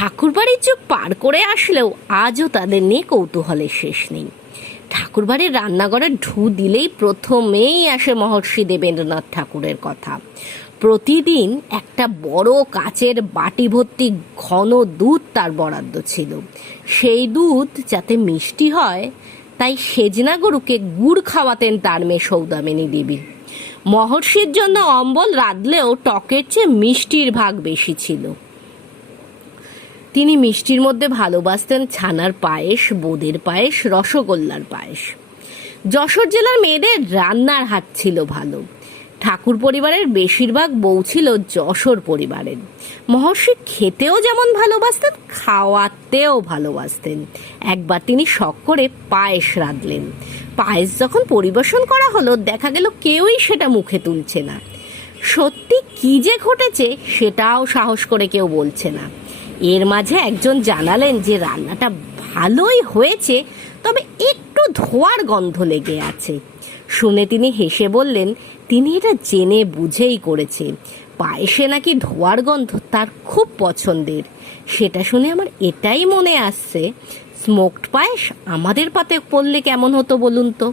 ঠাকুরবাড়ির যুগ পার করে আসলেও আজও তাদের নিয়ে কৌতূহলের শেষ নেই। ঠাকুরবাড়ির রান্নাঘরে ঢু দিলেই প্রথমেই আসে মহর্ষি দেবেন্দ্রনাথ ঠাকুরের কথা। প্রতিদিন একটা বড় কাচের বাটি ভর্তি ঘন দুধ তার বরাদ্দ ছিল। সেই দুধ যাতে মিষ্টি হয়, তাই সেজনা গরুকে গুড় খাওয়াতেন তার মেয়ে সৌদামিনী দেবী। মহর্ষির জন্য অম্বল রাঁধলেও টকের চেয়ে মিষ্টির ভাগ বেশি ছিল। তিনি মিষ্টির মধ্যে ভালোবাসতেন ছানার পায়েস, বোদের পায়েস, রসগোল্লার পায়েস। যশোর জেলার মেয়েদের রান্নার হাত ছিল ভালো। ঠাকুর পরিবারের বেশিরভাগ বউ ছিল যশোর পরিবারের। মহর্ষি খেতেও যেমন ভালোবাসতেন, খাওয়াতেও ভালোবাসতেন। একবার তিনি শখ করে পায়েস রাঁধলেন। পায়েস যখন পরিবেশন করা হলো, দেখা গেল কেউই সেটা মুখে তুলছে না। সত্যি কি যে ঘটেছে, সেটাও সাহস করে কেউ বলছে না। এর মাঝে একজন জানালেন যে রান্নাটা ভালোই হয়েছে, তবে একটু ধোয়ার গন্ধ লেগে আছে। শুনে তিনি হেসে বললেন, তিনি এটা জেনে বুঝেই করেছে। পায়েসে নাকি ধোয়ার গন্ধ তার খুব পছন্দের। সেটা শুনে আমার এটাই মনে আসছে। স্মোকড পায়েস আমাদের পাতে পড়লে কেমন হতো বলুন তো?